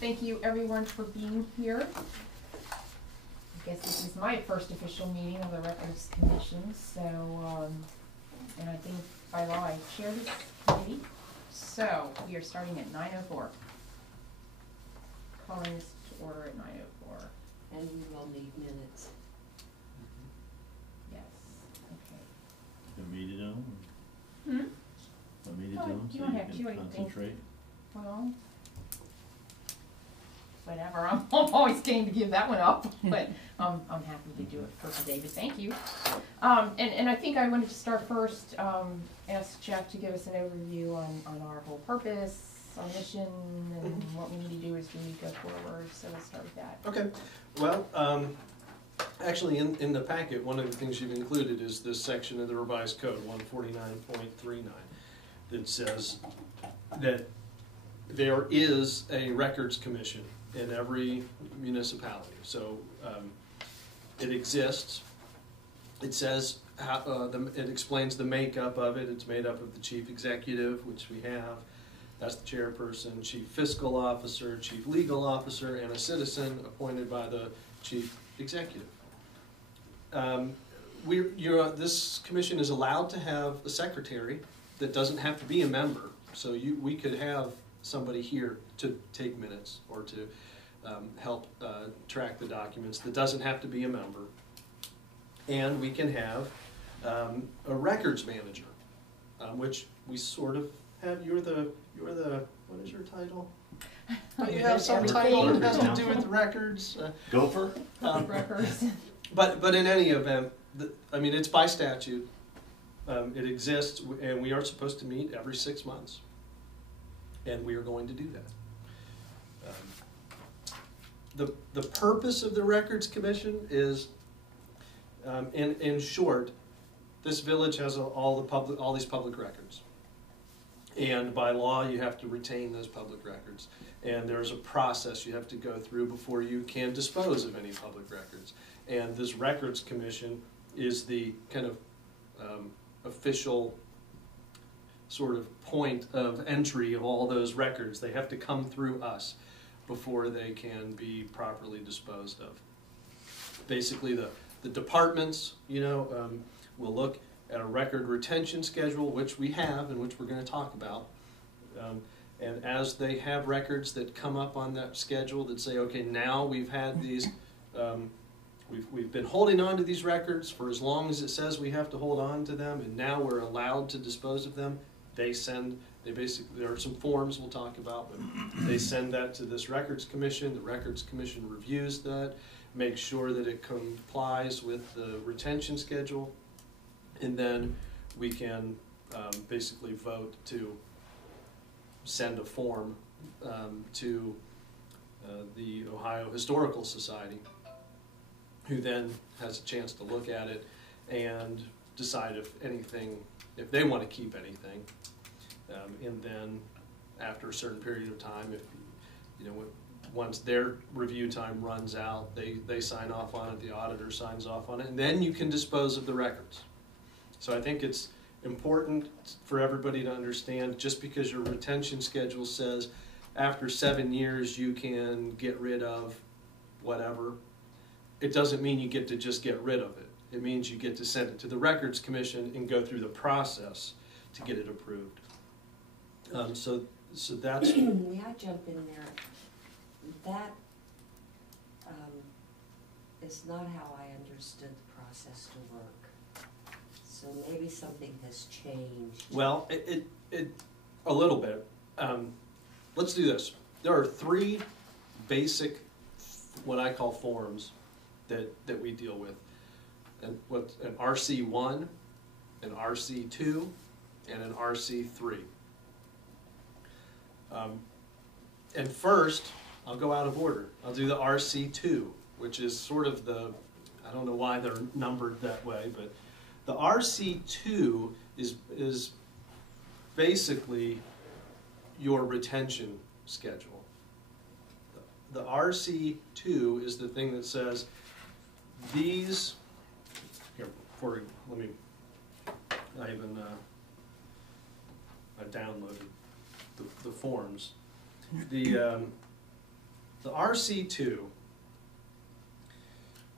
Thank you everyone for being here. I guess this is my first official meeting of the Records Commission, so, and I think by law I chair this committee. So, we are starting at 9:04. Calling this to order at 9:04. And we will need minutes. Yes, okay. The meeting on? Hmm? The meeting Oh, on, you so don't you have to, can I think. concentrate? Well, whatever, I'm always game to give that one up, but I'm happy to do it for today, but thank you. And I think I wanted to start first, ask Jeff to give us an overview on our whole purpose, our mission, and what we need to do as we go forward, so let's start with that. Okay, well, actually in the packet, one of the things you've included is this section of the revised code, 149.39, that says that there is a records commission in every municipality. So it exists. It says how, it explains the makeup of it. It's made up of the chief executive, which we have. That's the chairperson, chief fiscal officer, chief legal officer, and a citizen appointed by the chief executive. This commission is allowed to have a secretary that doesn't have to be a member. So we could have somebody here to take minutes or to help track the documents that doesn't have to be a member. And we can have a records manager, which we sort of have. You're the what is your title? Don't you have some title that has to do with records? Gopher? Records. But in any event, I mean, it's by statute. It exists, and we are supposed to meet every 6 months. And we are going to do that. The purpose of the Records Commission is, in short, this village has all these public records, and by law you have to retain those public records. And there's a process you have to go through before you can dispose of any public records. And this Records Commission is the kind of official sort of point of entry of all those records. They have to come through us before they can be properly disposed of. Basically, the departments, will look at a record retention schedule, which we have and which we're going to talk about. And as they have records that come up on that schedule that say, okay, now we've had these, we've been holding on to these records for as long as it says we have to hold on to them, and now we're allowed to dispose of them. There are some forms we'll talk about, but they send that to this Records Commission. The Records Commission reviews that, makes sure that it complies with the retention schedule, and then we can basically vote to send a form to the Ohio Historical Society, who then has a chance to look at it and decide if they want to keep anything. And then after a certain period of time, once their review time runs out, they sign off on it, the auditor signs off on it, and then you can dispose of the records. So I think it's important for everybody to understand, just because your retention schedule says after 7 years you can get rid of whatever, it doesn't mean you get to just get rid of it. It means you get to send it to the Records Commission and go through the process to get it approved. So that's... May I jump in there? That is not how I understood the process to work. So maybe something has changed. Well, it a little bit. Let's do this. There are 3 basic, what I call forms, that we deal with. And an RC1, an RC2, and an RC3. And first, I'll go out of order. I'll do the RC2, which is sort of I don't know why they're numbered that way, but the RC2 is basically your retention schedule. The RC2 is the thing that says these, I downloaded the forms. The RC2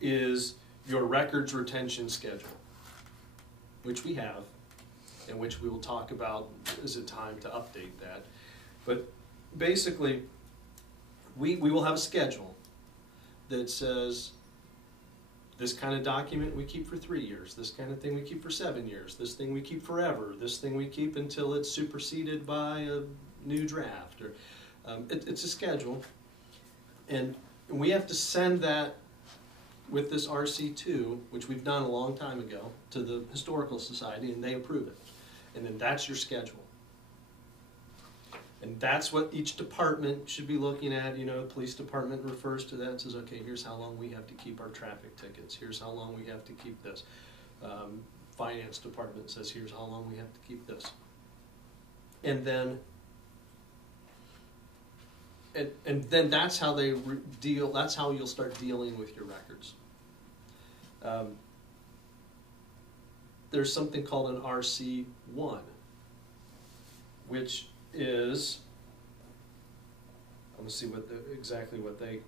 is your records retention schedule, which we have, and which we will talk about, is it time to update that. But basically, we will have a schedule that says this kind of document we keep for 3 years, this kind of thing we keep for 7 years, this thing we keep forever, this thing we keep until it's superseded by a new draft. Or it's a schedule, and we have to send that with this RC2, which we've done a long time ago, to the Historical Society, and they approve it. And then that's your schedule. And that's what each department should be looking at. You know, the police department refers to that and says, okay, here's how long we have to keep our traffic tickets. Here's how long we have to keep this. Finance department says, here's how long we have to keep this. And then that's how they deal. That's how you'll start dealing with your records. There's something called an RC1, which is, I'm gonna see exactly what they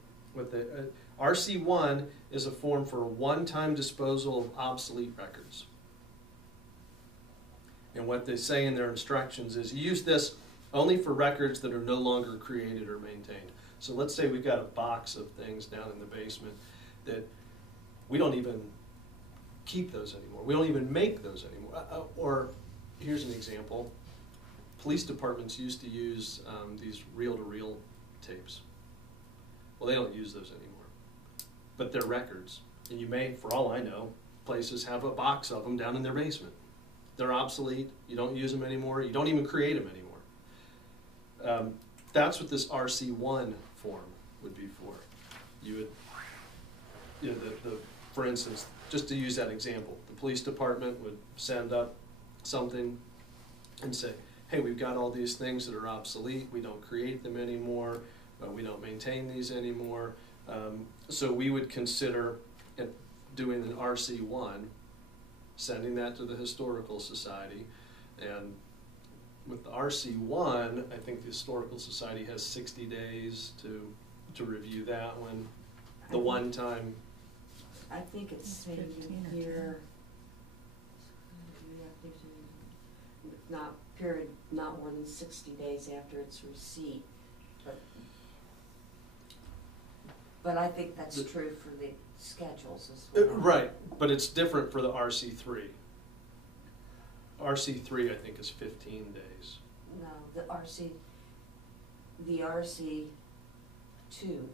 RC1 is a form for one-time disposal of obsolete records. And what they say in their instructions is you use this only for records that are no longer created or maintained. So let's say we've got a box of things down in the basement that we don't even keep those anymore. We don't even make those anymore. Or here's an example. Police departments used to use these reel-to-reel tapes. Well, they don't use those anymore. But they're records. And you may, for all I know, places have a box of them down in their basement. They're obsolete. You don't use them anymore. You don't even create them anymore. That's what this RC1 form would be for. You would, you know, for instance, just to use that example, the police department would send up something and say, hey, we've got all these things that are obsolete, we don't create them anymore, we don't maintain these anymore. So we would consider doing an RC1, sending that to the Historical Society, and with the RC1, I think the Historical Society has 60 days to review that one. The one time. I think it's saying here, not period, not more than 60 days after its receipt. But I think that's true for the schedules as well. Right, but it's different for the RC3. RC3, I think, is 15 days. No, the RC2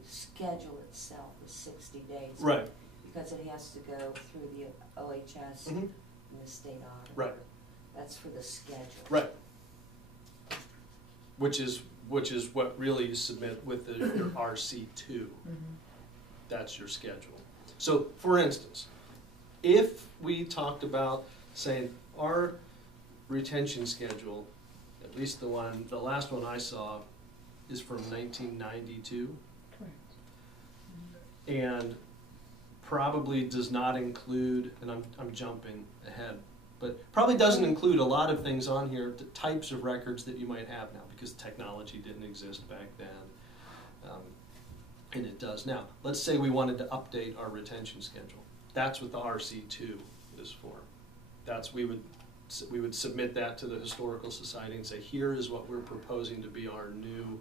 schedule itself is 60 days. Right. Because it has to go through the OHS Mm-hmm. and the state auditor. Right. That's for the schedule. Right. Which is what really you submit with your RC2. Mm-hmm. That's your schedule. So, for instance, if we talked about saying our retention schedule, at least the last one I saw, is from 1992. Correct. And probably does not include, and I'm jumping ahead, but probably doesn't include a lot of things on here, the types of records that you might have now, because technology didn't exist back then, and it does now. Let's say we wanted to update our retention schedule. That's what the RC2 is for. We would submit that to the Historical Society and say, here is what we're proposing to be our new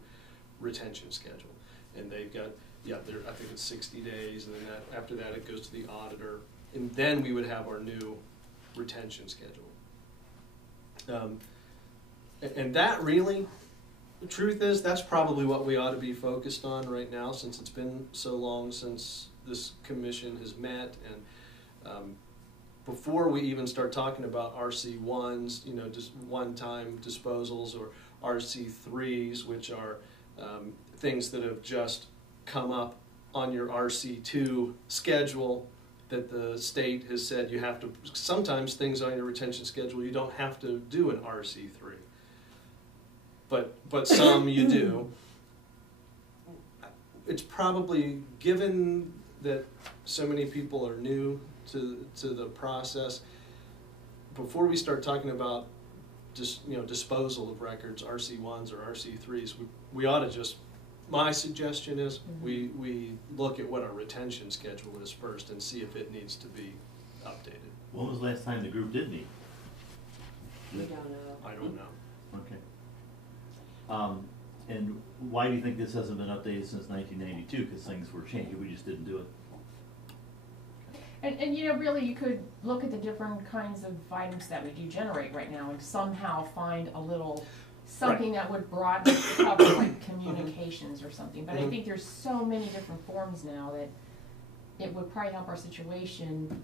retention schedule. And they've got, I think it's 60 days, and then after that it goes to the auditor, and then we would have our new retention schedule. And that really, the truth is, that's probably what we ought to be focused on right now, since it's been so long since this commission has met, and before we even start talking about RC1s, you know, just one-time disposals, or RC3s, which are things that have just come up on your RC2 schedule that the state has said you have to, sometimes things on your retention schedule you don't have to do an RC3. But some you do. It's probably, given that so many people are new to the process, before we start talking about disposal of records, RC1s or RC3s, we ought to just My suggestion is we look at what our retention schedule is first and see if it needs to be updated. When was the last time the group did meet? We don't know. I don't know. Okay. And why do you think this hasn't been updated since 1992? Because things were changing, we just didn't do it. And you know, really, you could look at the different kinds of items that we do generate right now and somehow find a little, something that would broaden the cover, like communications or something. But I think there's so many different forms now that it would probably help our situation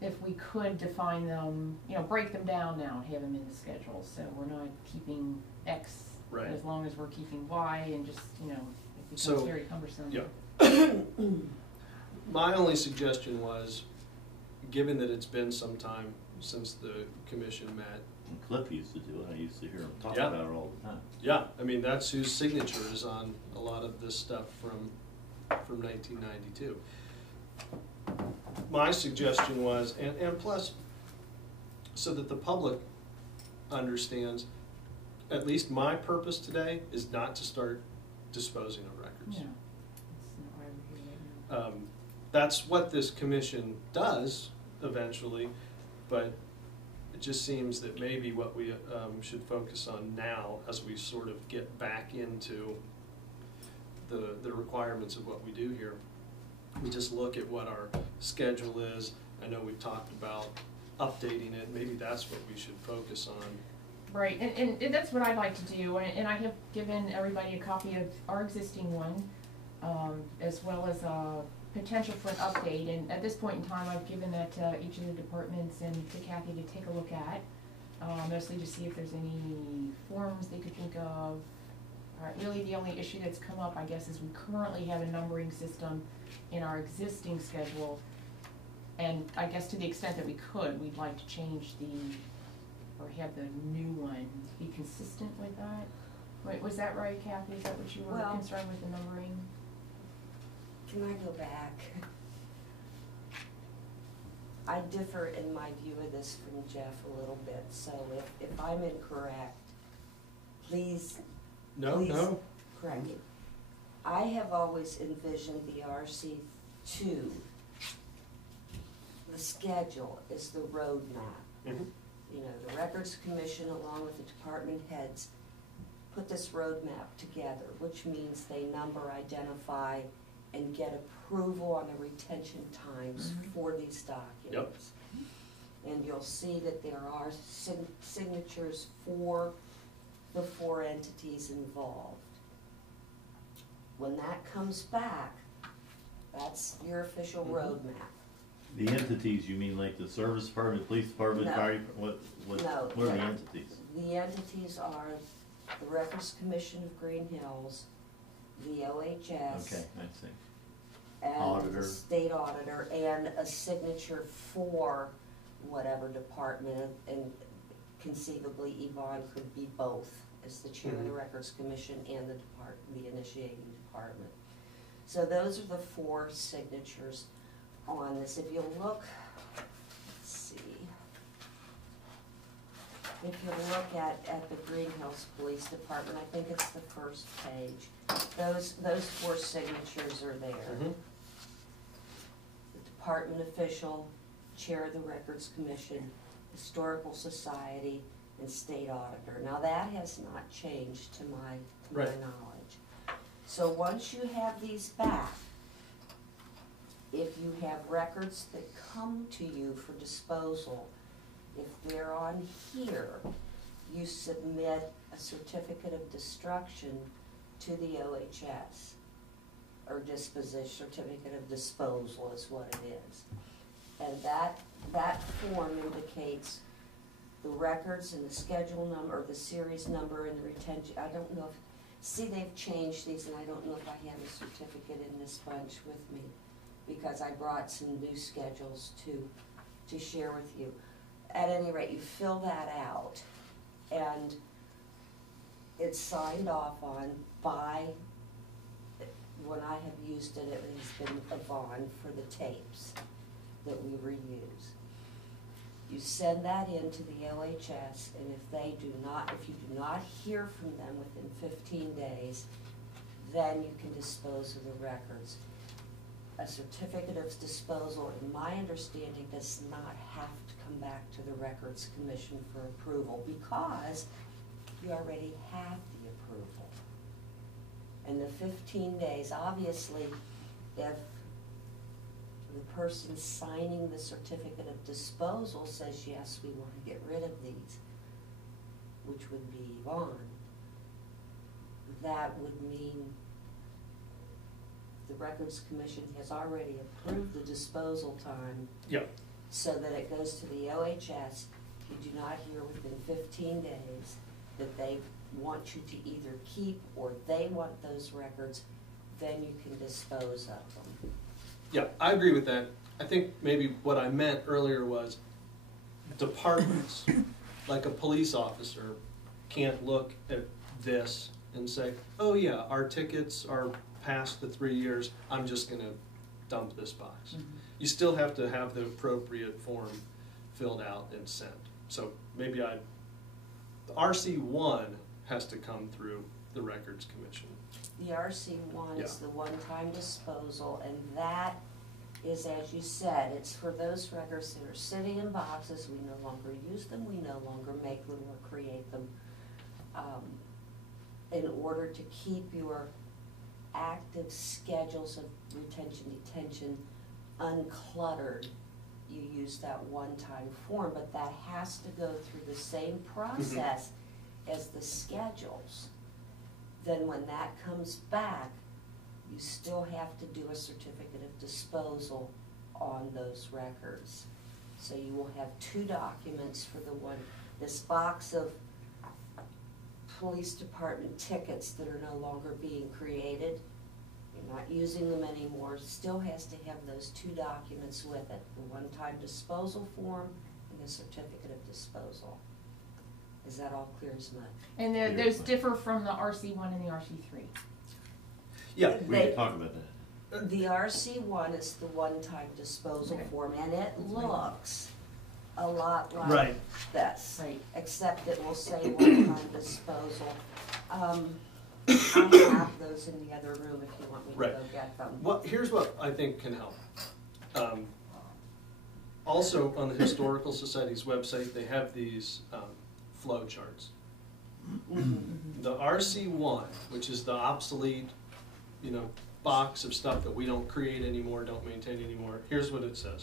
if we could define them, you know, break them down now and have them in the schedule. So we're not keeping X Right. as long as we're keeping Y, and just, you know, it becomes So, very cumbersome. yeah. My only suggestion was, given that it's been some time since the commission met, And Cliff used to do it, I used to hear him talk Yeah. about it all the time. yeah, I mean, that's whose signature is on a lot of this stuff from 1992. My suggestion was, and plus, so that the public understands, at least my purpose today is not to start disposing of records. Yeah. That's not why we're here right now. That's what this commission does eventually, but it just seems that maybe what we should focus on now, as we sort of get back into the requirements of what we do here, we just look at what our schedule is. I know we've talked about updating it, maybe that's what we should focus on. Right, and that's what I'd like to do, and I have given everybody a copy of our existing one, as well as a potential for an update, and at this point in time, I've given that to each of the departments and to Kathy to take a look at, mostly to see if there's any forms they could think of. Really, the only issue that's come up, I guess, is we currently have a numbering system in our existing schedule, and I guess to the extent that we could, we'd like to change or have the new one be consistent with that. Wait, was that right, Kathy? Is that what you were Well, concerned with, the numbering? Can I go back? I differ in my view of this from Jeff a little bit, so if I'm incorrect, please No. correct me. I have always envisioned the RC2, the schedule is the roadmap. Mhm. You know, the Records Commission, along with the department heads, put this roadmap together, which means they number, identify, and get approval on the retention times for these documents. And you'll see that there are signatures for the 4 entities involved. When that comes back, that's your official roadmap. The entities, you mean like the service department, police department, No. fire, what No, are the no. entities? The entities are the Records Commission of Greenhills, the OHS, Okay, I see. and Auditor. the state auditor, and a signature for whatever department, and conceivably Yvonne could be both, as the chair of the Records Commission and the initiating department. So those are the 4 signatures on this. If you look, let's see, if you look at the Greenhills Police Department, I think it's the first page, those 4 signatures are there. Mhm. The department official, chair of the Records Commission, Historical Society, and state auditor. Now that has not changed to my Right. knowledge. So once you have these back, if you have records that come to you for disposal, if they're on here, you submit a certificate of destruction to the OHS, or certificate of disposal is what it is. And that form indicates the records and the schedule number, or the series number and the retention. I don't know see, they've changed these, and I don't know if I have a certificate in this bunch with me, because I brought some new schedules to share with you. At any rate, you fill that out, and it's signed off on by, when I have used it, it has been Yvonne for the tapes that we reuse. You send that in to the OHS, and if you do not hear from them within 15 days, then you can dispose of the records. A certificate of disposal, in my understanding, does not have to come back to the Records Commission for approval because you already have the approval. And the 15 days, obviously, if the person signing the certificate of disposal says, yes, we want to get rid of these, which would be Yvonne, that would mean the Records Commission has already approved the disposal time. Yep. So that it goes to the OHS. You do not hear within 15 days that they want you to either keep or they want those records, then you can dispose of them. Yeah, I agree with that. I think maybe what I meant earlier was departments, like a police officer, can't look at this and say, oh yeah, our tickets are past the 3 years, I'm just gonna dump this box. Mm-hmm. You still have to have the appropriate form filled out and sent. So maybe the RC1 has to come through the Records Commission. The RC1 is Yeah. the one-time disposal, and that is, as you said, it's for those records that are sitting in boxes. We no longer use them, we no longer make them or create them. In order to keep your active schedules of retention, detention uncluttered, you use that one-time form, but that has to go through the same process as the schedules. Then when that comes back, you still have to do a certificate of disposal on those records. So you will have two documents for the one, this box of police department tickets that are no longer being created. You're not using them anymore, still has to have those two documents with it, the one-time disposal form and the certificate of disposal. Is that all clear as mud? And those differ from the RC1 and the RC3. Yeah. We can talk about that. The RC1 is the one-time disposal Okay. form, and it looks a lot like Right. this. Right. Except it will say one-time disposal. I have those in the other room if you want me to Right. go get them. Here's what I think can help. Also, on the Historical Society's website, they have these flow charts. The RC1, which is the obsolete, box of stuff that we don't create anymore, don't maintain anymore, here's what it says.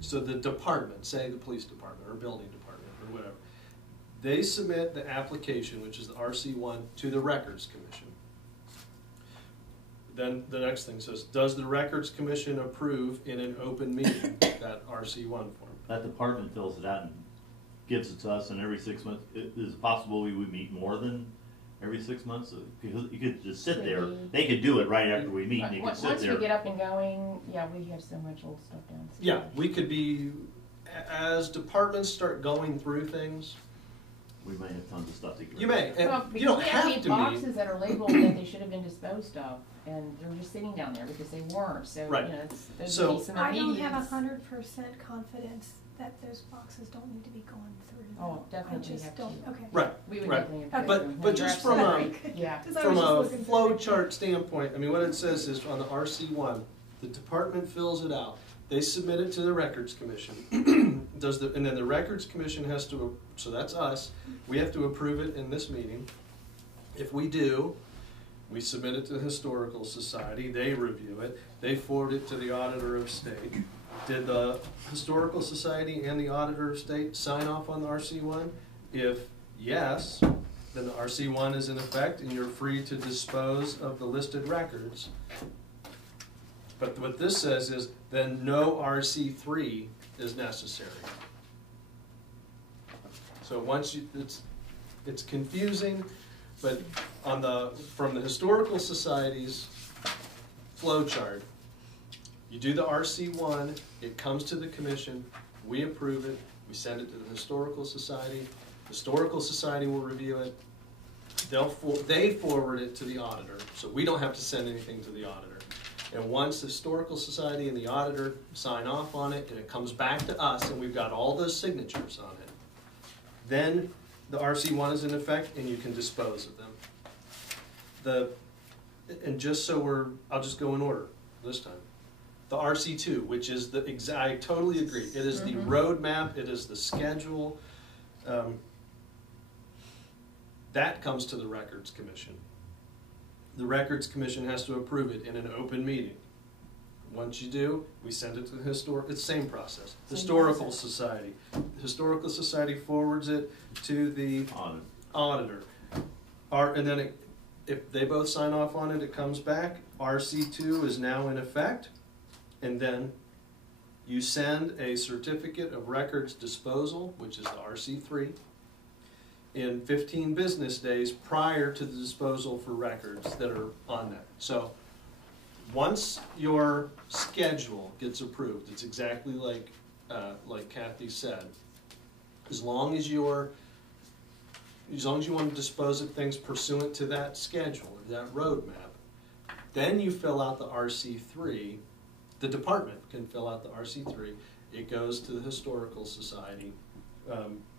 So the department, say the police department or building department or whatever, they submit the application, which is the RC1, to the Records Commission. Then the next thing says, does the Records Commission approve in an open meeting that RC1 form? That department fills it out and gives it to us, and every 6 months, is it possible we would meet more than every 6 months? Because you could just sit there, they could do it right after we meet, and you could Once sit we there. get up and going, yeah, we have so much old stuff downstairs. Yeah, we could be, as departments start going through things, We may have tons of stuff to get rid of. you may, Well, and because you don't we have have these to boxes meet. that are labeled that they should have been disposed of, and they're just sitting down there because they weren't, so, Right. those So- would be some I don't immediate. have 100% confidence that those boxes don't need to be gone through. Oh, definitely I just have don't, to. okay. Right, We would right. definitely have to. But- go through. but You're just from absolutely right. Yeah. 'Cause I From was just a looking flow through. chart standpoint, I mean, what it says is on the RC1, the department fills it out. They submit it to the Records Commission. And then the Records Commission has to, so that's us, we have to approve it in this meeting. If we do, we submit it to the Historical Society, they review it, they forward it to the Auditor of State. Did the Historical Society and the Auditor of State sign off on the RC1? If yes, then the RC1 is in effect and you're free to dispose of the listed records. But what this says is then no RC3 is necessary. So once you, it's confusing, but from the Historical Society's flow chart, you do the RC1, it comes to the commission, we approve it, we send it to the Historical Society, Historical Society will review it, they forward it to the auditor, so we don't have to send anything to the auditor. And once the Historical Society and the auditor sign off on it, and it comes back to us, and we've got all those signatures on it, then the RC1 is in effect, and you can dispose of them. And just so I'll just go in order this time. The RC2, which is I totally agree. It is the roadmap, it is the schedule. That comes to the Records Commission. The Records Commission has to approve it in an open meeting. Once you do, we send it to the it's the same process. Historical Society. The Historical Society forwards it to the auditor. And then if they both sign off on it, it comes back. RC2 is now in effect. And then you send a certificate of records disposal, which is the RC3, in 15 business days prior to the disposal for records that are on that. So once your schedule gets approved, it's exactly like Kathy said. As long as you want to dispose of things pursuant to that schedule or that roadmap, then you fill out the RC3. The department can fill out the RC3. It goes to the Historical Society,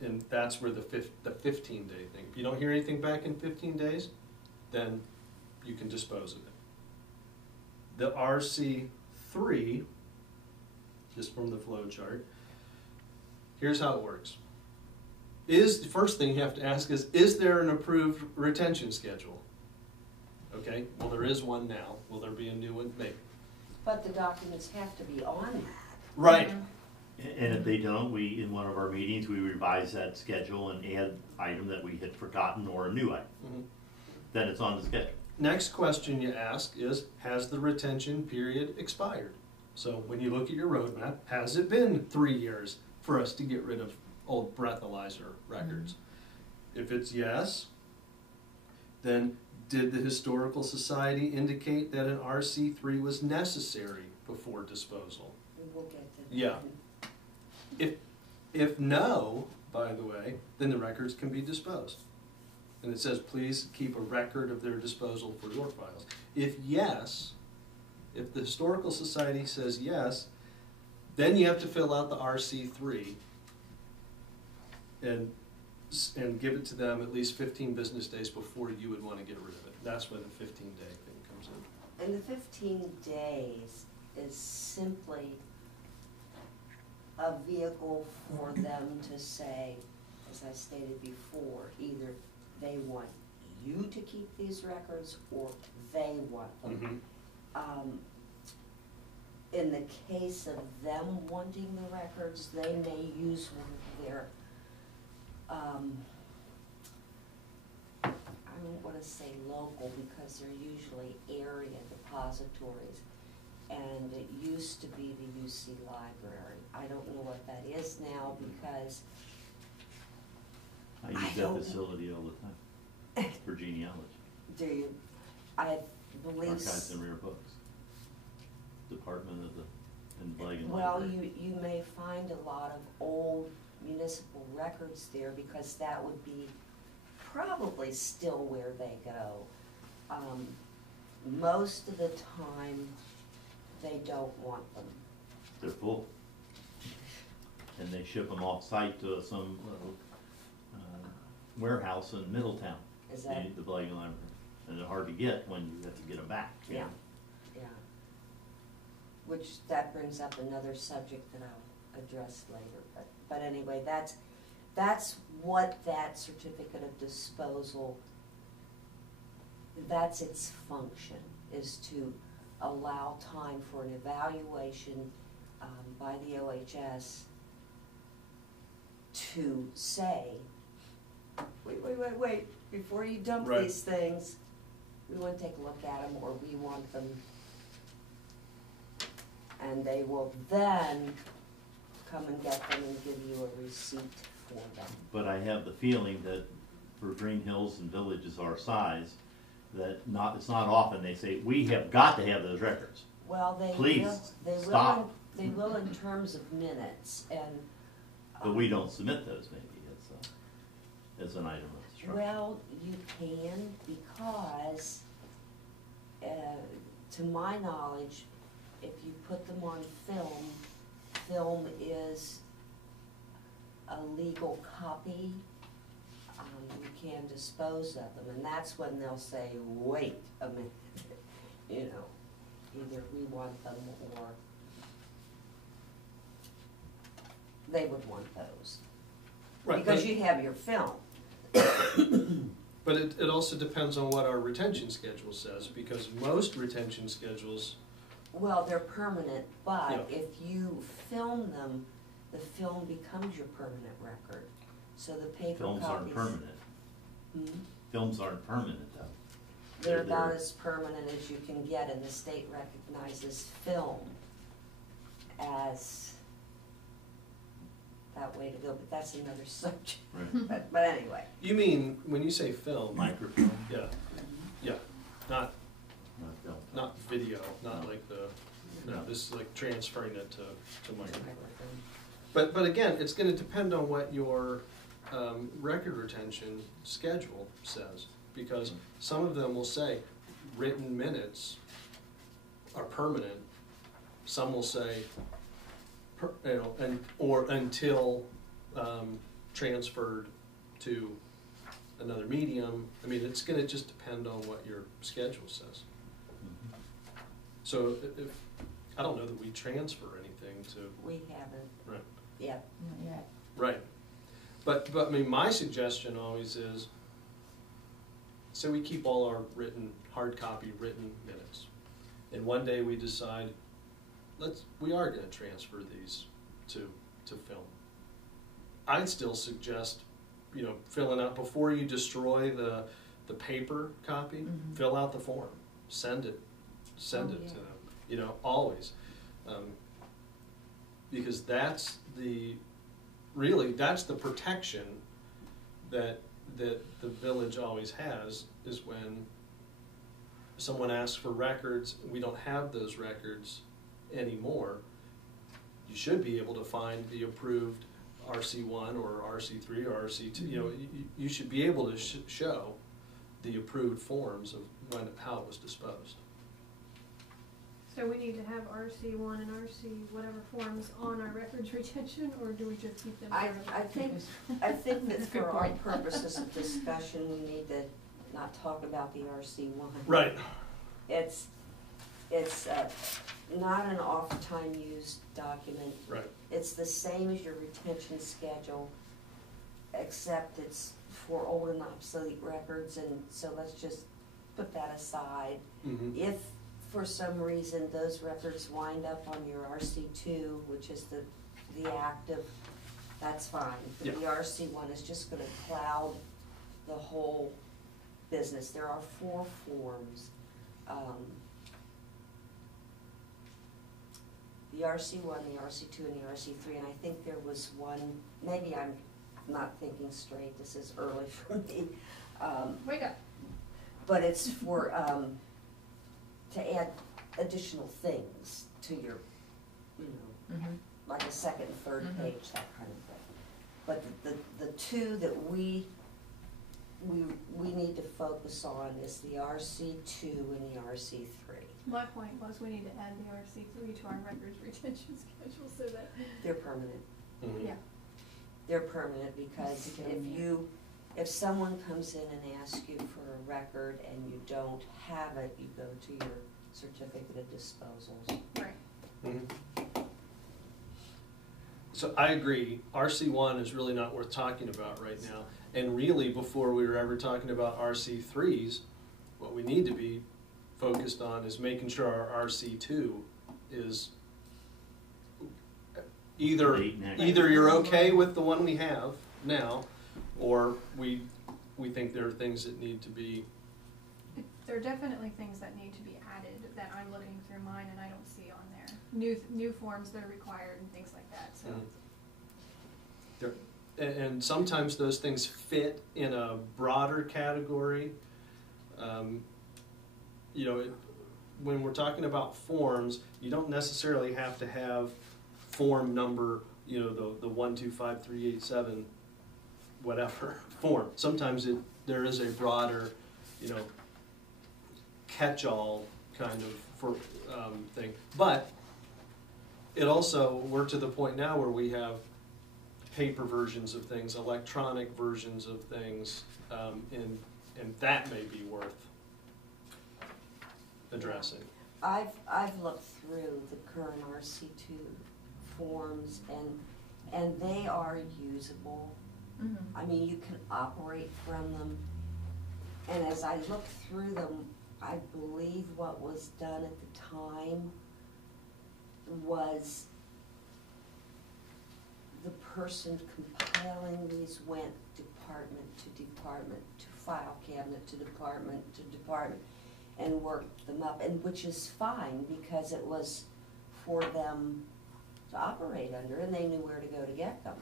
and that's where the 15-day thing. If you don't hear anything back in 15 days, then you can dispose of it. The RC3, just from the flow chart, here's how it works. The first thing you have to ask is there an approved retention schedule? Okay, well there is one now. Will there be a new one? Maybe. But the documents have to be on that. Right. And if they don't, in one of our meetings, we revise that schedule and add item that we had forgotten or a new item. Then it's on the schedule. Next question you ask is, has the retention period expired? So when you look at your roadmap, has it been 3 years for us to get rid of old breathalyzer records? If it's yes, then did the Historical Society indicate that an RC3 was necessary before disposal? We'll get to that. Yeah. If no, by the way, then the records can be disposed. And it says, please keep a record of their disposal for your files. If yes, if the Historical Society says yes, then you have to fill out the RC3 and give it to them at least 15 business days before you would want to get rid of it. That's where the 15-day thing comes in. And the 15 days is simply a vehicle for them to say, as I stated before, either they want you to keep these records or they want them. In the case of them wanting the records, they may use one of their I don't want to say local because they're usually area depositories, and it used to be the UC Library. I don't know what that is now because I use that facility all the time for genealogy. Do you? I believe. Archives and Rare Books. Department of the Blaggen Well, Library. you may find a lot of old municipal records there because that would be probably still where they go. Most of the time, they don't want them. They're full. And they ship them off-site to some warehouse in Middletown. Is that? The Blaggen Library. And they're hard to get when you have to get them back. Yeah, yeah. Which, that brings up another subject that I'll address later. But anyway, that's what that certificate of disposal, that's its function, is to allow time for an evaluation by the OHS to say, wait, before you dump Right. these things, we want to take a look at them, or we want them, and they will then come and get them and give you a receipt for them. But I have the feeling that for Greenhills and villages our size, that it's not often they say, we have got to have those records. Well, Please, they stop. they will in terms of minutes, and. But we don't submit those maybe as an item of instruction. Well, you can, because, to my knowledge, if you put them on film is a legal copy. You can dispose of them, and that's when they'll say, wait a minute. you know, either we want them or they would want those. Right, Because but- you have your film. But it also depends on what our retention schedule says, because most retention schedules, Well, they're permanent, but Yeah. if you film them, the film becomes your permanent record. So the paper Films aren't copies. permanent. Hmm? Films aren't permanent though. They're about They're- as permanent as you can get, and the state recognizes film as that way to go, but that's another subject. Right. But anyway. you mean, when you say film, Microfilm, yeah, not, not film. not video, not No. like the, no, No. this is like transferring it to microfilm. But again, it's gonna depend on what your, record retention schedule says, because some of them will say written minutes are permanent, some will say, or until, transferred to another medium. I mean, it's gonna just depend on what your schedule says. Mhm. So if, I don't know that we transfer anything to, We haven't, right. yet. Not yet. Right. But I mean, my suggestion always is, so we keep all our hard copy written minutes. And one day we decide, we are gonna transfer these to film. I'd still suggest, filling out, before you destroy the paper copy, Mhm. fill out the form, send it Oh, to yeah. them, always. Because that's that's the protection that the village always has, is when someone asks for records, we don't have those records anymore, you should be able to find the approved RC1 or RC3 or RC2, you should be able to show the approved forms of how it was disposed. So we need to have RC1 and RC whatever forms on our records retention, or do we just keep them? I forever? think that That's a good for our point. purposes of discussion, we need to not talk about the RC1. Right. It's not an oft-time used document. Right. It's the same as your retention schedule, except it's for old and obsolete records, and so let's just put that aside. Mm-hmm. If for some reason those records wind up on your RC2, which is the active, that's fine. But the RC1 is just gonna cloud the whole business. There are 4 forms. The RC1, the RC2, and the RC3, and I think there was one, maybe I'm not thinking straight, this is early for me. Wake up. But it's for, to add additional things to your, Mhm. like a second, third Mhm. page, that kind of thing. But the 2 that we need to focus on is the RC2 and the RC3. My point was we need to add the RC3 to our records retention schedule so that, They're permanent. Mm-hmm. yeah. They're permanent because if someone comes in and asks you for a record and you don't have it, you go to your certificate of disposals. Right. Mhm. So I agree, RC1 is really not worth talking about right now. And really, before we were ever talking about RC3s, what we need to be focused on is making sure our RC2 is either you're okay with the one we have now, or we think there are things that need to be. There are definitely things that need to be added that I'm looking through mine and I don't see on there. New forms that are required and things like that, so. And sometimes those things fit in a broader category. When we're talking about forms, you don't necessarily have to have form number, the 125387, whatever form. Sometimes there is a broader, catch-all kind of thing. But it also, we're to the point now where we have paper versions of things, electronic versions of things, and that may be worth addressing. I've looked through the current RC2 forms and they are usable. I mean, you can operate from them. And as I look through them, I believe what was done at the time was the person compiling these went department to file cabinet to department, and worked them up, and which is fine because it was for them to operate under, and they knew where to go to get them.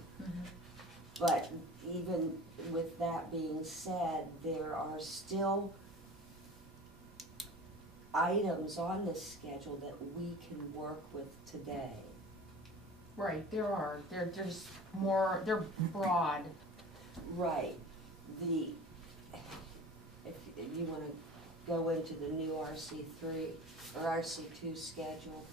But even with that being said, there are still items on this schedule that we can work with today. Right, there are. They're just more, they're broad. Right. If you wanna go into the new RC3 or RC2 schedule,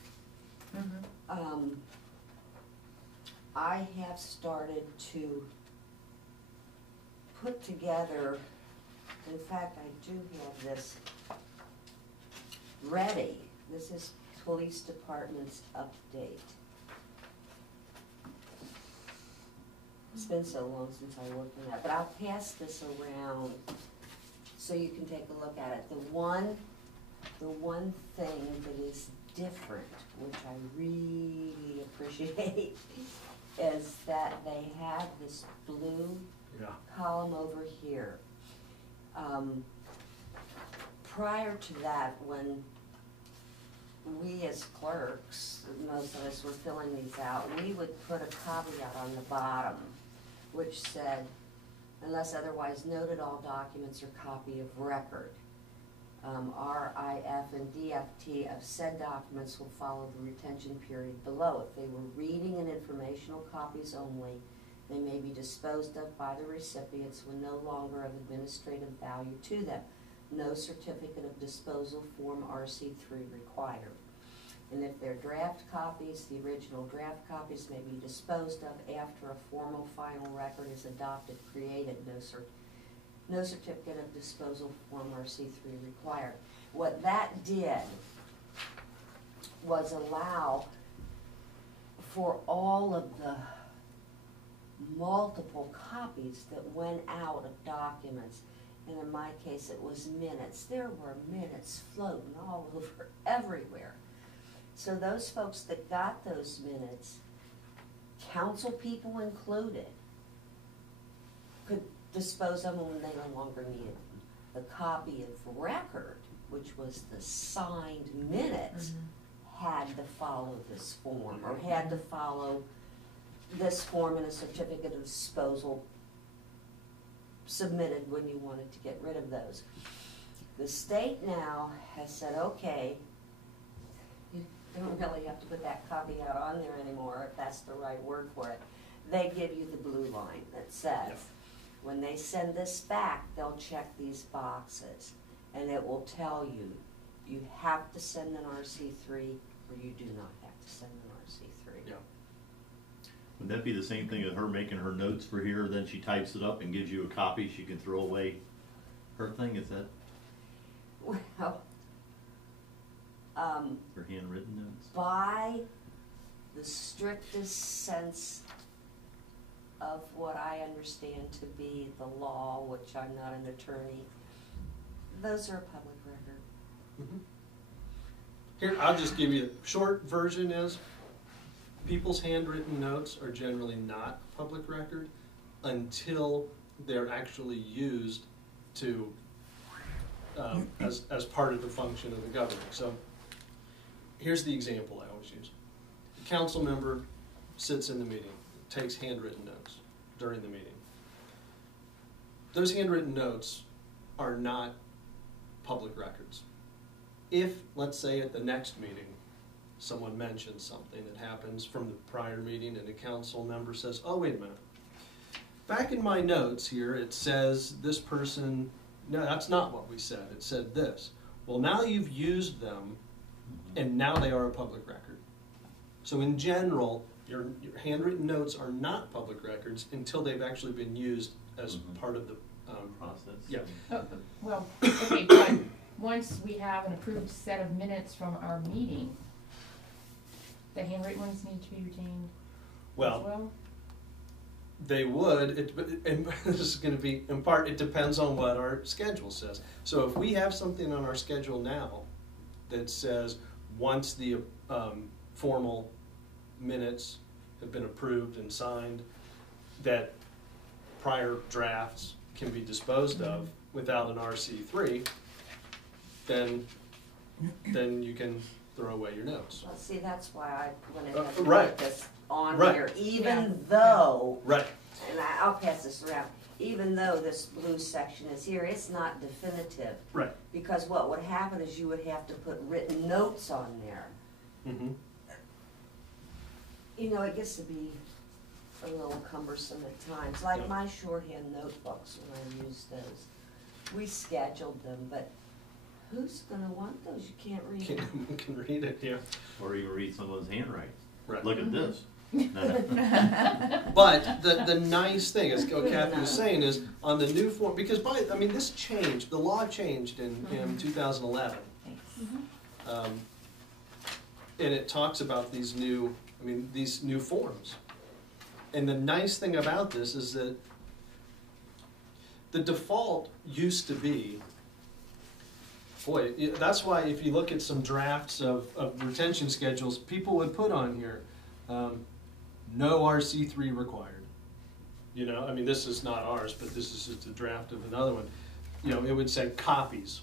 I have started to put together, in fact, I do have this ready. This is Police Department's update. It's been so long since I worked on that, but I'll pass this around so you can take a look at it. The one thing that is different, which I really appreciate, is that they have this blue column over here. Prior to that, when we as clerks, most of us were filling these out, we would put a caveat on the bottom which said, unless otherwise noted, all documents are copy of record. RIF and DFT of said documents will follow the retention period below. If they were reading and informational copies only, they may be disposed of by the recipients when no longer of administrative value to them. No certificate of disposal form RC3 required. And if they're draft copies, the original draft copies may be disposed of after a formal final record is adopted, created. No certificate of disposal form RC3 required. What that did was allow for all of the multiple copies that went out of documents. And in my case, it was minutes. There were minutes floating all over everywhere. So those folks that got those minutes, council people included, could dispose of them when they no longer needed them. The copy of record, which was the signed minutes, had to follow this form, or had to follow this form and a certificate of disposal submitted when you wanted to get rid of those. The state now has said, okay, you don't really have to put that caveat on there anymore, if that's the right word for it. They give you the blue line that says, when they send this back, they'll check these boxes, and it will tell you, you have to send an RC3, or you do not have to send an RC3. Yeah. Would that be the same thing as her making her notes for here, then she types it up and gives you a copy she can throw away her thing? Is that Well, her handwritten notes? by the strictest sense of what I understand to be the law, which I'm not an attorney, those are a public record. Here, I'll just give you a short version is, people's handwritten notes are generally not public record until they're actually used to, as part of the function of the government. So here's the example I always use. A council member sits in the meeting, takes handwritten notes during the meeting. Those handwritten notes are not public records. If, let's say at the next meeting, someone mentions something that happens from the prior meeting and a council member says, oh, wait a minute. Back in my notes here, it says this person, no, that's not what we said. It said this. Well, now you've used them, and now they are a public record. So in general, your handwritten notes are not public records until they've actually been used as part of the process. Yeah. Well, okay, but once we have an approved set of minutes from our meeting, the handwritten ones need to be retained as Well, well? they would, and this is gonna be, in part, it depends on what our schedule says. So if we have something on our schedule now that says, once the formal minutes have been approved and signed, that prior drafts can be disposed of without an RC3, then you can throw away your notes. Well, see, that's why I went ahead and right. put this on Right. here, even Yeah. though, Right. and I'll pass this around, even though this blue section is here, it's not definitive. Right. Because what would happen is you would have to put written notes on there. Mm-hmm. You know, it gets to be a little cumbersome at times, like Yeah. my shorthand notebooks when I use those. We scheduled them, but who's gonna want those? You can't read them. Can read it, yeah. Or even read someone's handwriting. Right. Look at this. But the nice thing, as Kathy was saying, is on the new form, because this changed, the law changed in 2011. Thanks. And it talks about these new forms. And the nice thing about this is that the default used to be, that's why if you look at some drafts of retention schedules, people would put on here, no RC3 required. You know, this is not ours, but this is just a draft of another one. You know, it would say copies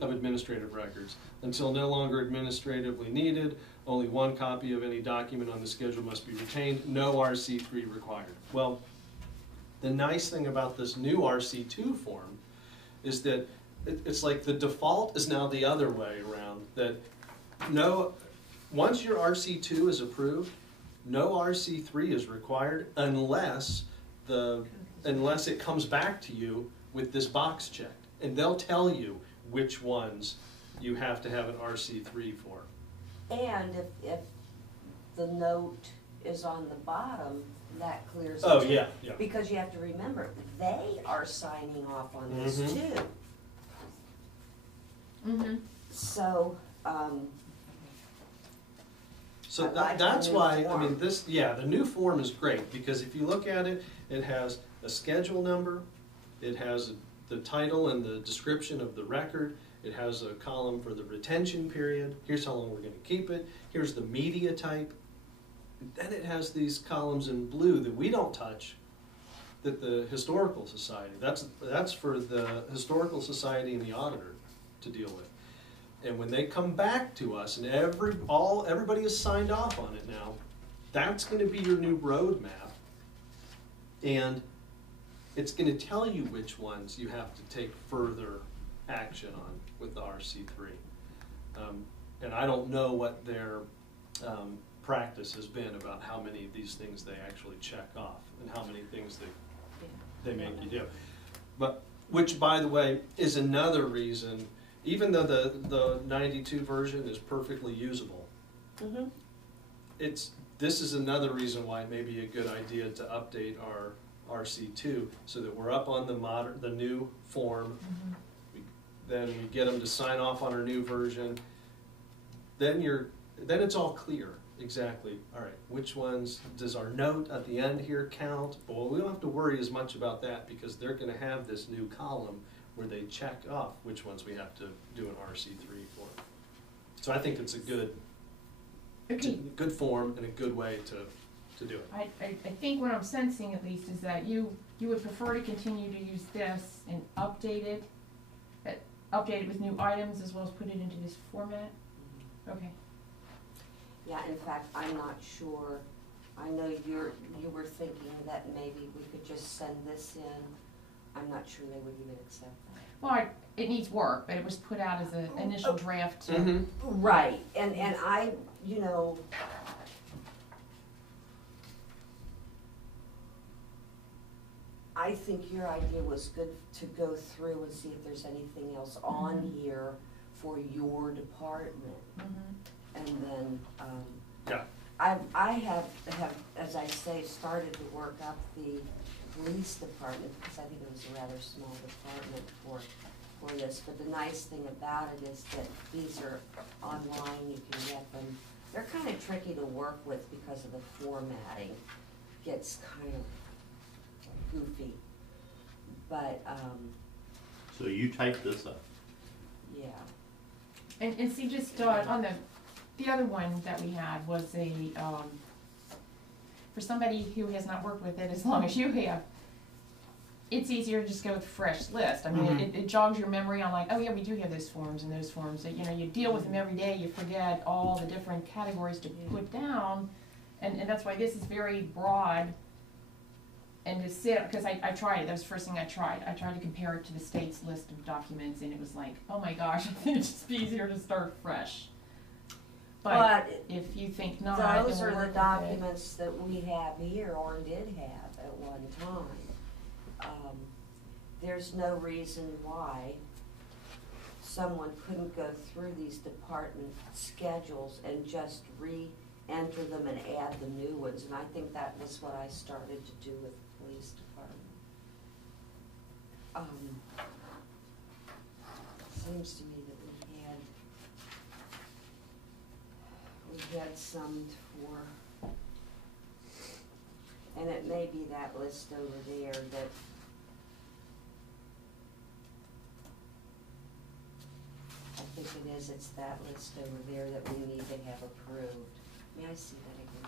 of administrative records. Until no longer administratively needed, only one copy of any document on the schedule must be retained, no RC3 required. Well, the nice thing about this new RC2 form is that it's like the default is now the other way around, that once your RC2 is approved, no RC3 is required unless it comes back to you with this box checked. And they'll tell you which ones you have to have an RC3 for. And if the note is on the bottom, that clears it. Oh, too. yeah. Because you have to remember, they are signing off on this Mhm. too. Mm-hmm. So, So I like the that's new why, form. the new form is great, because if you look at it, it has a schedule number, it has the title and the description of the record, it has a column for the retention period, here's how long we're gonna keep it, here's the media type, and then it has these columns in blue that we don't touch, that the Historical Society, that's for the Historical Society and the auditor to deal with. And when they come back to us, and everybody has signed off on it now, that's gonna be your new roadmap. And it's gonna tell you which ones you have to take further action on with the RC3. And I don't know what their practice has been about how many of these things they actually check off, and how many things they make you do. But, which by the way, is another reason, even though the 92 version is perfectly usable, mhm. this is another reason why it may be a good idea to update our RC2 so that we're up on the new form. Then we get them to sign off on our new version. Then it's all clear exactly. All right, which ones does our note at the end here count? Well, we don't have to worry as much about that because they're going to have this new column where they check off which ones we have to do an RC3 for. So I think it's a good form and a good way to do it. I think what I'm sensing at least is that you would prefer to continue to use this and update it with new items as well as put it into this format? Okay. Yeah, in fact, I'm not sure, I know you were thinking that maybe we could just send this in. I'm not sure they would even accept that. Well, it needs work, but it was put out as an initial draft. Right, and I, I think your idea was good to go through and see if there's anything else on here for your department. And then, Yeah. I have, as I say, started to work up the police department, because I think it was a rather small department for for this, but the nice thing about it is that these are online, you can get them. They're kind of tricky to work with because of the formatting. Gets kind of goofy, but, So you type this up. yeah. And see, just on the other one that we had was a, for somebody who has not worked with it as long as you have, it's easier to just go with a fresh list. I mean, it jogs your memory on like, oh yeah, we do have those forms and those forms. That, you know, you deal with them every day, you forget all the different categories to put down. And that's why this is very broad. And to sit, because I tried it, that was the first thing I tried. I tried to compare it to the state's list of documents, and it was like, oh my gosh, I think it'd just be easier to start fresh. But if you think not, then those we'll are work the with documents that we have here or did have at one time. There's no reason why someone couldn't go through these department schedules and just re-enter them and add the new ones, and I think that was what I started to do with the police department. Seems to me that we had some for, and it may be that list over there that I think it is, it's that list over there that we need to have approved. May I see that again,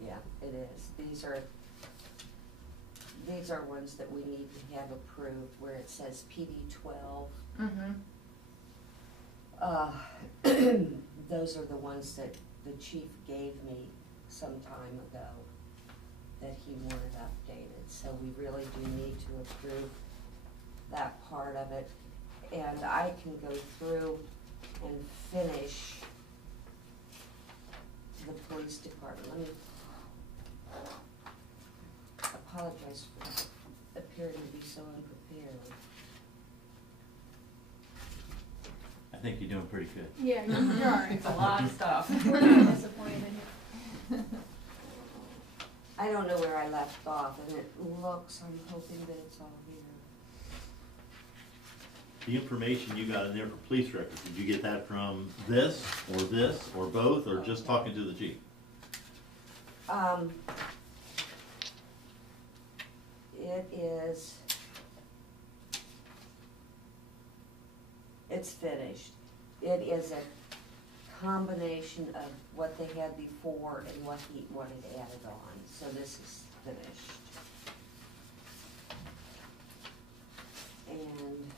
Kim? Yeah, it is. These are ones that we need to have approved where it says PD 12. Those are the ones that the chief gave me some time ago that he wanted updated. So we really do need to approve that part of it. And I can go through and finish the police department. Let me apologize for appearing to be so unprepared. I think you're doing pretty good. Yeah, you're all right. It's a lot of stuff. We're not disappointed. I don't know where I left off, and it looks, I'm hoping that it's all here. The information you got in there for police records, did you get that from this, or both, or just talking to the chief? It's finished. It is a combination of what they had before and what he wanted added on, so this is finished.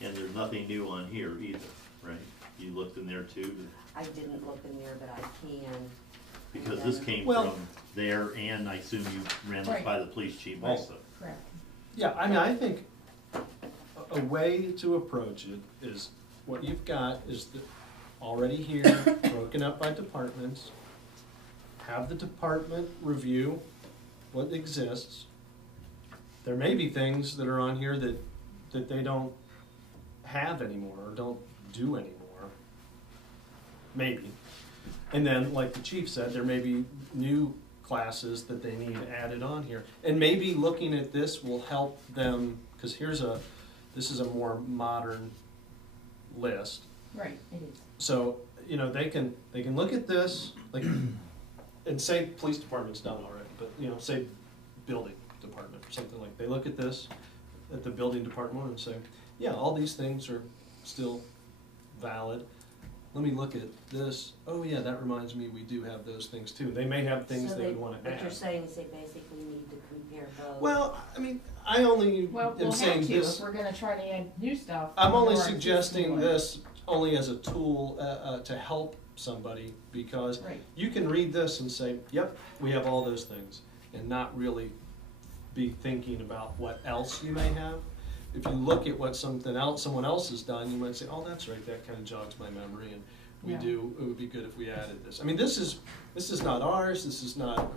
And there's nothing new on here either, right? You looked in there too? I didn't look in there, but I can. Because this came Well- from there, and I assume you ran this Right. by the police chief also. Correct. Yeah, I mean, I think a way to approach it is what you've got is already here, broken up by departments. Have the department review what exists. There may be things that are on here that they don't have anymore or don't do anymore. Maybe. And then, like the chief said, there may be new classes that they need added on here. And maybe looking at this will help them, because this is a more modern list. Right, it is. So, you know, they can look at this, like, and say police department's done already, but, you know, say building department or something like, they look at this, at the building department and say, yeah, all these things are still valid. Let me look at this. Oh yeah, that reminds me we do have those things too. They may have things So they would want to add. What you're saying is they basically need to compare both. Well, I mean, I only Well, am we'll saying have to this. if we're gonna try to add new stuff. I'm only to our existing suggesting one. this only as a tool to help somebody, because Right. you can read this and say, yep, we have all those things, and not really be thinking about what else you may have. If you look at what someone else has done, you might say, oh, that's right, that kind of jogs my memory, and Yeah. it would be good if we added this. I mean, this is not ours, this is not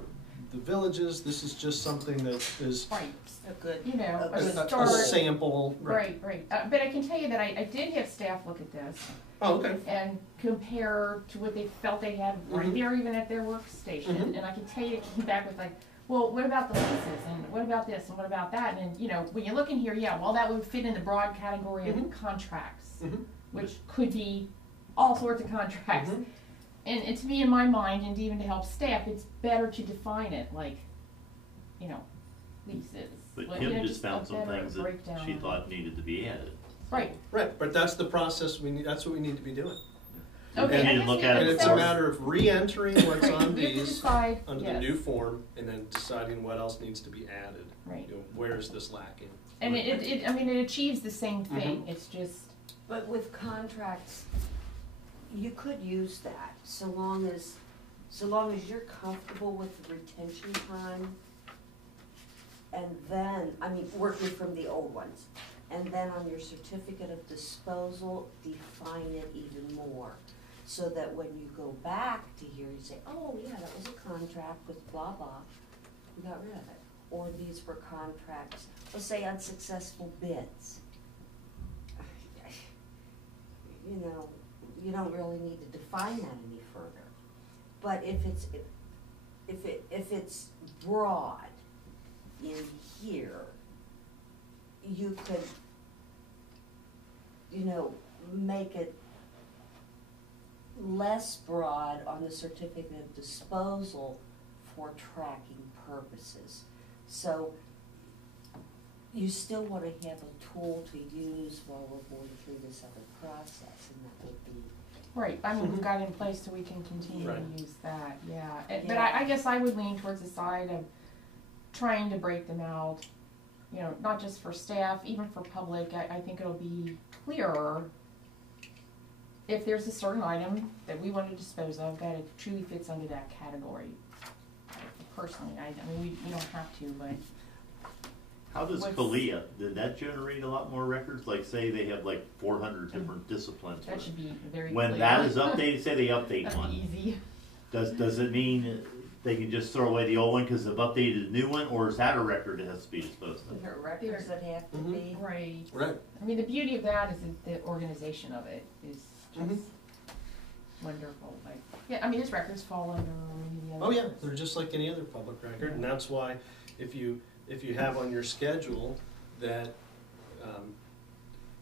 the village's, this is just something that is Right, A good, you know, a a good start. sample. Right, right. But I can tell you that I did have staff look at this Oh, okay. and compare to what they felt they had right Mhm. there, even at their workstation. Mhm. And I can tell you, it came back with like, well, what about the leases, and what about this, and what about that, and, you know, when you look in here, yeah, well, that would fit in the broad category of Mhm. contracts, Mhm. which could be all sorts of contracts. Mhm. And to me, in my mind, and even to help staff, it's better to define it like, you know, leases. But Like, you Kim know, just found a some better things that breakdown she of it. thought needed to be added. Right. Right, but that's the process we need, that's what we need to be doing. Okay, We I need to guess look we at can And it it's a sell- matter of re-entering what's Right, on we have to these decide, under the yes. new form, and then deciding what else needs to be added. Right. You know, where is this lacking? And I mean, it achieves the same thing, Mhm. it's just, But with contracts, you could use that, so long as you're comfortable with the retention time. And then, I mean, working from the old ones, and then on your certificate of disposal, define it even more. So that when you go back to here, you say, oh, yeah, that was a contract with blah, blah, we got rid of it. Or these were contracts, let's say unsuccessful bids. You know, you don't really need to define that any further. But if it's broad in here, you could, you know, make it less broad on the certificate of disposal for tracking purposes. So you still want to have a tool to use while we're going through this other process, and that would be. right, I mean, we've Mhm. got it in place so we can continue Right. to use that, yeah. But Yeah. I guess I would lean towards the side of trying to break them out, you know, not just for staff, even for public. I think it'll be clearer if there's a certain item that we want to dispose of that it truly fits under that category. Personally, I mean, we don't have to, but How does What's- Kalia, did that generate a lot more records? Like, say they have like 400 different disciplines. that should be very clear. When that is updated, say they update That'd one, be easy. does it mean they can just throw away the old one because they've updated a new one, or is that a record that has to be disposed of? There are records that have to Mhm. be. Right. Right. I mean, the beauty of that is that the organization of it is just Mhm. wonderful. Like, yeah, I mean, his records fall under any of the Oh, other. yeah, they're just like any other public record, and that's why if you have on your schedule that,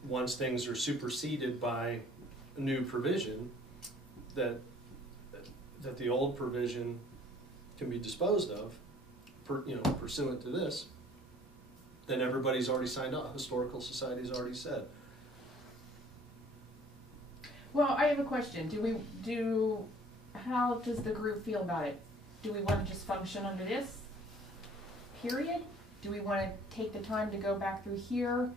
once things are superseded by a new provision, that the old provision can be disposed of, pursuant to this, then everybody's already signed up, Historical Society's already said. Well, I have a question. How does the group feel about it? Do we want to just function under this period? Do we want to take the time to go back through here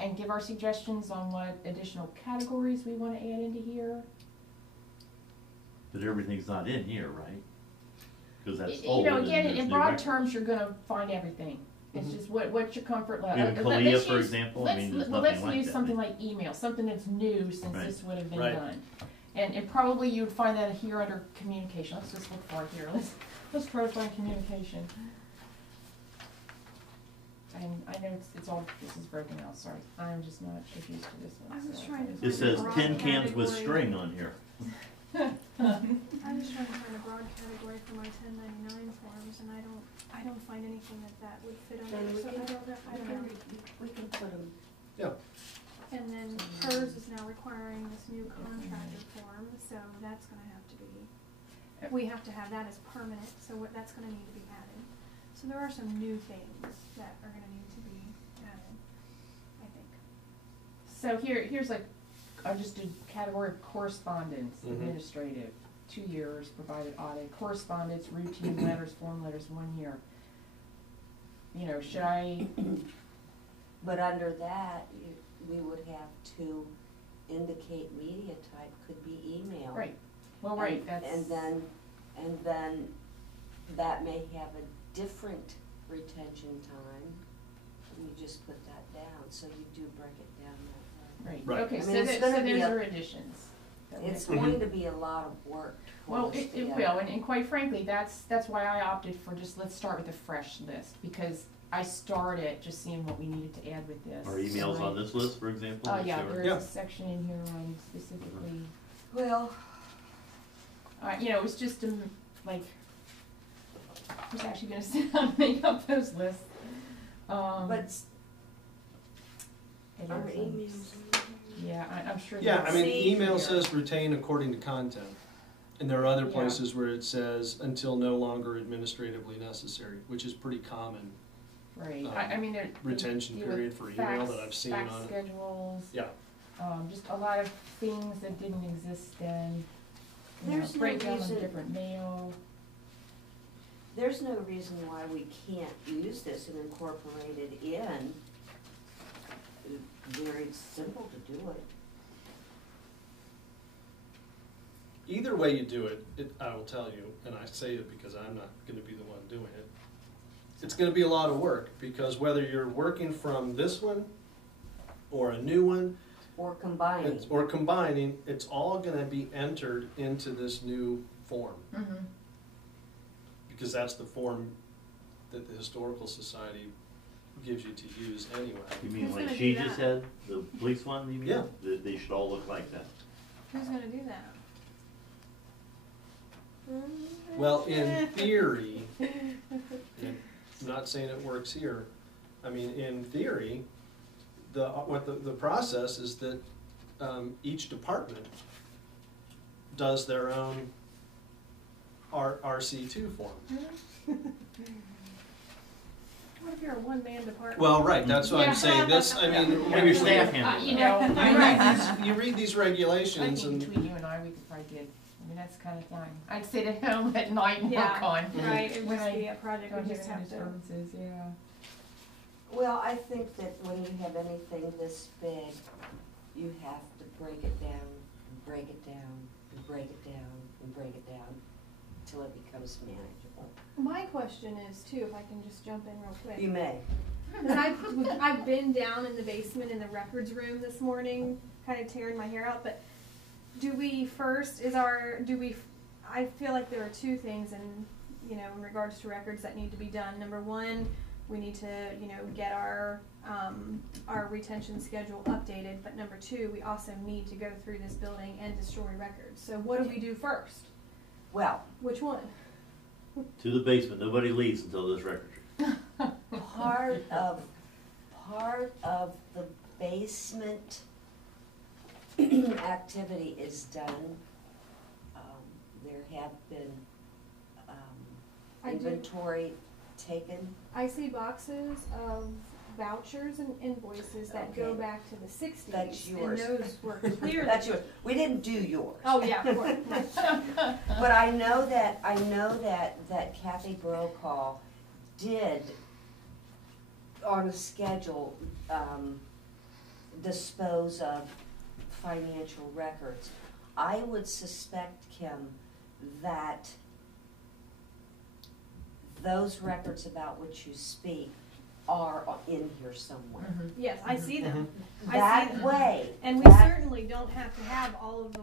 and give our suggestions on what additional categories we want to add into here? But everything's not in here, right? Because that's You old. know, and again, there's in new broad records. terms, you're gonna find everything. It's Mhm. just what's your comfort level. Even Let's Kalia, for use- example, I mean, there's well, nothing let's like use that, something right? like email, something that's new since Right. this would have been Right. done. And probably you'd find that here under communication. Let's just look for it here. Let's try to find communication. And I know it's all, this is broken out, sorry. I'm just not used to this one. I was so trying to It says Broad tin cans with category. string on here. I was trying to find a broad category for my 1099 forms, and I don't find anything that would fit Then under, we so can, I don't know. we can put them, Yeah. And then hers is now requiring this new contractor form, so that's gonna have to be, we have to have that as permanent, so that's gonna need to be added. So there are some new things that are gonna need to be added, I think. So here's like, I just did category of correspondence, Mhm. administrative, 2 years, provided audit, correspondence, routine letters, form letters, 1 year. You know, should I, but under that, we would have to indicate media type could be email. right, well, right, And- that's. And then that may have a different retention time, and you just put that down, so you do break it down that way. Right, Right. okay, I so mean, it's that, gonna so be those a- are additions. that we It's have to- going to be a lot of work. Well, towards it the will, end. and quite frankly, that's why I opted for just, let's start with a fresh list, because I started just seeing what we needed to add with this. Are emails So on this list, for example? Yeah, Sure. there Yeah. is a section in here on specifically, Well, you know, it was just like, who's actually gonna sit down and make up those lists. But It our is, emails. yeah, I'm sure. Yeah, that's I mean, See email here. says retain according to content. And there are other Yeah. places where it says until no longer administratively necessary, which is pretty common Right, I mean, they retention deal with period for email that fax- I've seen fax on it. schedules, Yeah, just a lot of things that didn't exist then. You know, There's no breakdown of reason- different mail. There's no reason why we can't use this and incorporate it in. Very simple to do it. either way you do it, I will tell you, and I say it because I'm not gonna be the one doing it. It's gonna be a lot of work, because whether you're working from this one, or a new one, Or combining. or combining, it's all gonna be entered into this new form. Mm-hmm. Because that's the form that the Historical Society gives you to use anyway. You mean Who's like gonna she do just that? had, the police one, you mean? Yeah. They should all look like that. Who's gonna do that? Well, in theory, and I'm not saying it works here, I mean, in theory, the process is that each department does their own RC2 form. What if you're a one-man department? Well, right, that's what Yeah. I'm saying, this, I mean. Have your staff handle You it. know, You read these I regulations think and, between you and I, we could probably get, I mean, that's kind of fun. I'd sit at home at night and Yeah. work on. Right, it would When just I be a project, Don't we hear just any have to. disturbances, yeah. Well, I think that when you have anything this big, you have to break it down, and break it down, and break it down, and break it down, till it becomes manageable. My question is too, if I can just jump in real quick. You may. 'Cause I've been down in the basement in the records room this morning, kind of tearing my hair out, but I feel like there are two things in regards to records that need to be done. Number one, we need to, get our retention schedule updated, but number two, we also need to go through this building and destroy records. So what do we do first? Well, Which one? To the basement, nobody leaves until this record. part of the basement activity is done. There have been I do- inventory taken. I see boxes of vouchers and invoices that go Okay. back to the 60s. That's yours. And those were clearly. That's yours. We didn't do yours. Oh, yeah, of course. But I know that Kathy Brokaw did, on a schedule, dispose of financial records. I would suspect, Kim, that those records about which you speak are in here somewhere. Mhm. Yes, I see them. I see That them. way. And we that- certainly don't have to have all of the